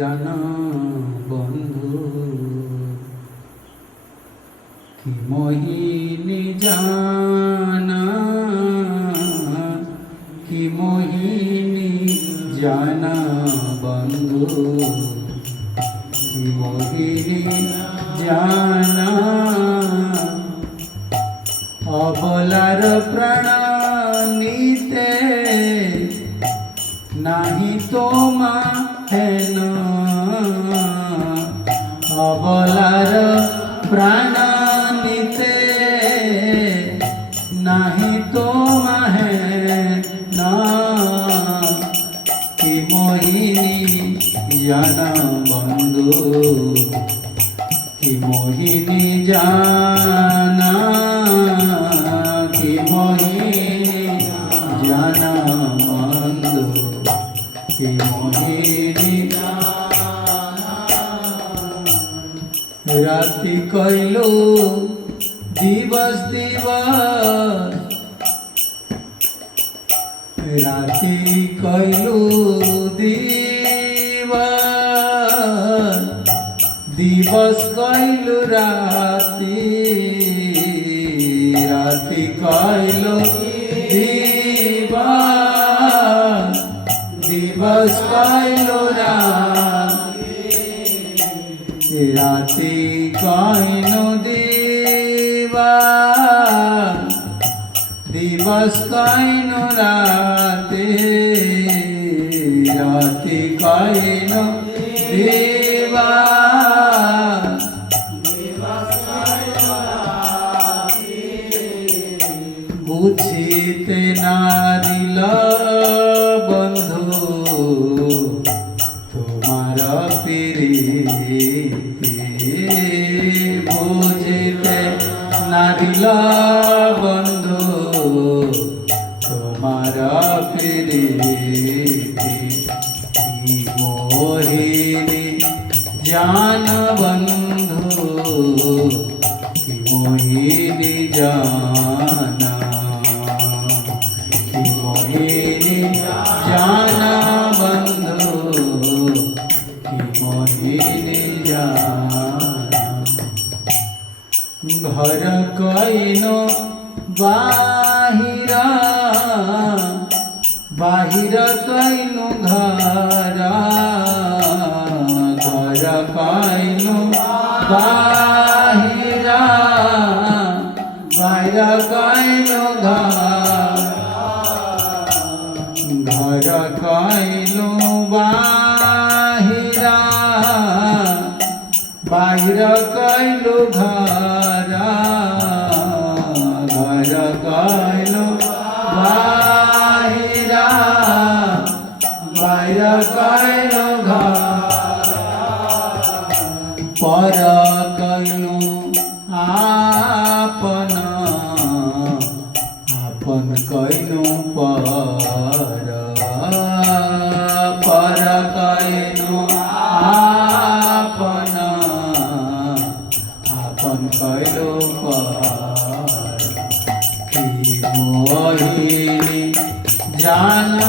জানা বন্ধু কি মোহিনী জানা কি মোহিনী জানা বন্ধু কি মোহিনী জানা অবলার প্রাণ নিতে নাহি তোমা হেন অবলার প্রাণ নিতে নাহি তোমা হেন কি মোহিনী জানা বন্ধু কি মোহিনী জানা কি মোহিনী জানা বন্ধু কি মোহিনী রাতি কইল দিবস দিবস রাতি কইল দিবস দিবস কইল রাতি রাতি কইল দিবস দিবস কইল রাতি রাতি কইল দিবস দিবস কইল রাতি রাতি কইল দিবস বুঝিতে নারিল বন্ধু তোমার প্রীতি বুঝিতে নারিল বন্ধু তোমার প্রীতি কি মোহিনী জান বন্ধু কি মোহিনী জানা কি মোহিনী জানা বন্ধু কি মোহিনী জানা ঘর কইন বাহিরা বাহির কইন ঘর ঘর কইন বাহিরা বাহির কইন ঘর কইন বাহিরা বাহির কইল ঘর ঘর কইল বাহিরা বাহির কইল ঘর পর কইল আপন আপন কইল পর পর কইল আপন আপন কইল পর কি মোহিনী জানা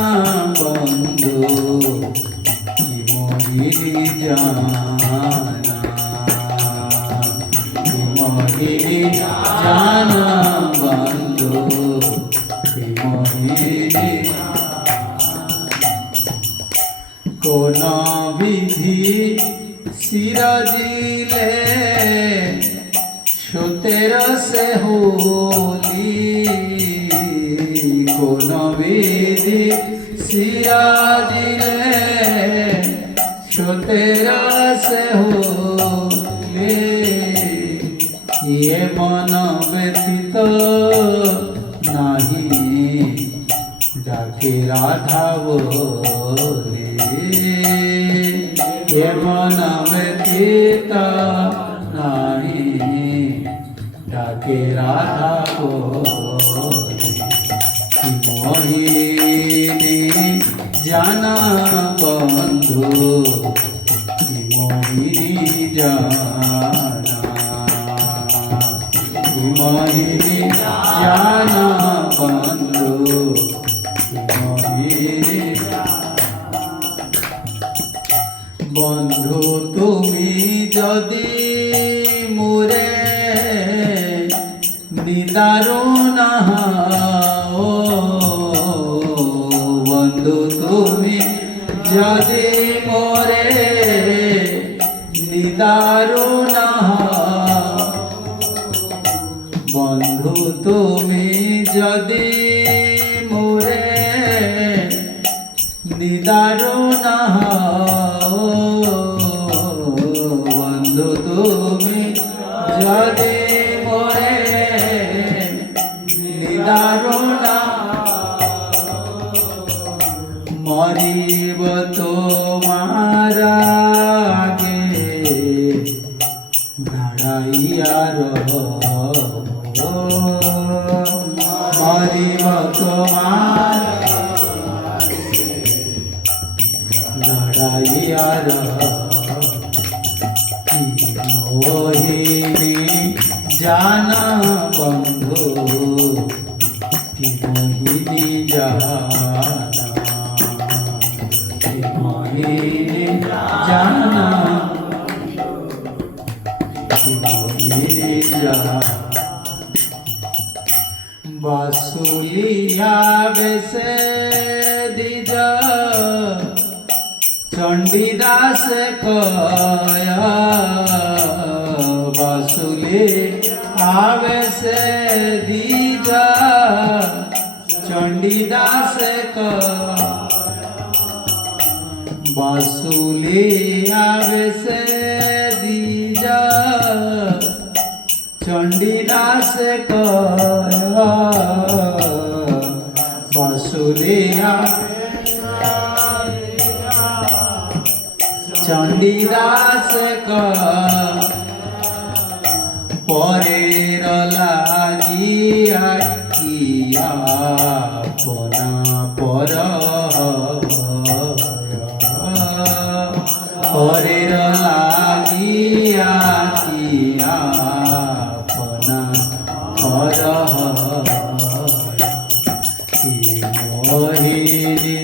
বন্ধু কি মোহিনী জানা কি মোহিনী জানা বন্ধু কি মোহিনী কোন বিধি সিরাজিলে সুতের সে হোলি কোন বিধি সিরাজিলে সুতের সে হোলি ইয়ে মন ব্যথিত নাহি ডাকে রাধা বলে এ মন ব্যথিত নাহি ডাকে রাধা বলে কি মোহিনী জানা বন্ধু কি মোহিনী জানা কি মোহিনী জানা বন্ধু কি মোহিনী বন্ধু তুমি যদি মোরে নিদারুণ হও, বন্ধু তুমি যদি মোরে নিদারুণ হও, বন্ধু তুমি যদি মোরে নিদারুণ হও, বন্ধু তুমি যদি মোরে নিদারুণ মরিব তোমার আগে দাঁড়াইয়া মরিব তোমার দাঁড়াইয়া মোহিনী জানা বন্ধু কি মোহিনী জানা, কি মোহিনী জানা, কি মোহিনী জানা। বাসুলিয়া বেশে দিজ চণ্ডীদাস কয়, বাসুলি আবেশে দিজ চণ্ডীদাস কয়, বাসুলি আবেশে দিজ চণ্ডীদাস কয়, বাসুলিয়া চণ্ডীদাস কয়, পরের লাগিয়া কিয়া আপনা পর, পরের লাগিয়া কিয়া আপনা পর, কি মোহিনী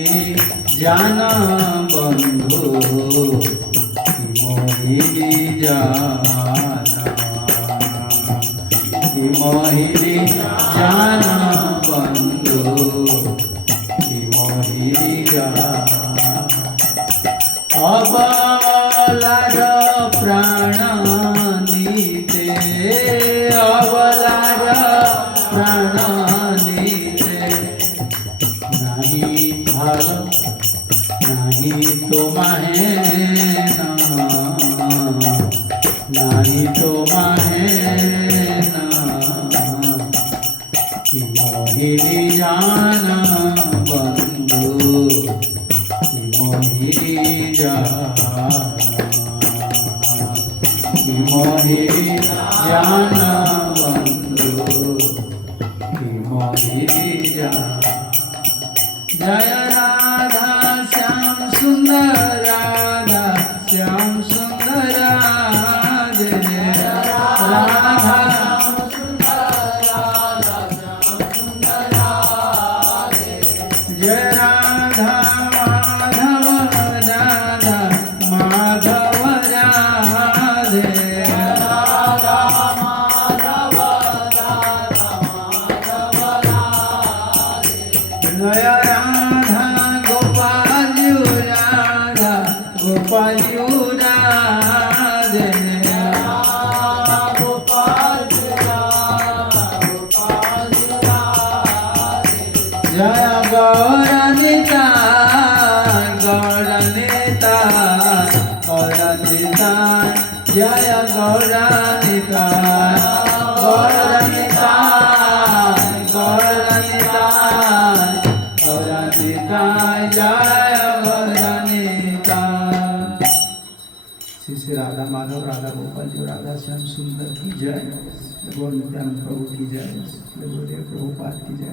জানা বন্ধু, কি মোহিনী জানা, কি মোহিনী জানা বন্ধু, কি মোহিনী জানা। অবলার প্রাণ নিতে, অবলার প্রাণ নিতে নাহি ভালো নাহি তোমাহে না, নাহি তোমাহে না, কি মোহিনী জানা বন্ধু, কি মোহিনী জানা, কি মোহিনী জানা বন্ধু, কি মোহিনী জানা। জয় রাধা শ্যাম সুন্দর, রাধা শ্যাম সুন্দর, রাধে রাধা জয় রাধা মাধব, রাধা মাধব, রাধে রাধা মাধব, জয় রাধা গোপাল, রাধা গোপাল, রাধে রাধা গোপাল, জয় গৌরানিতা, গৌরানিতা, গৌরানিতা, জয় গৌরানিতা, গৌরানিতা, গৌরানিতা, গৌরানিতা, জয় गौरानिता। श्री श्री राधा माधव, राधा गोपाल जी, राधा श्याम सुंदर की जय, गौर नित्यानंद प्रभु की जय, गुरुदेव प्रभुपाद की जय।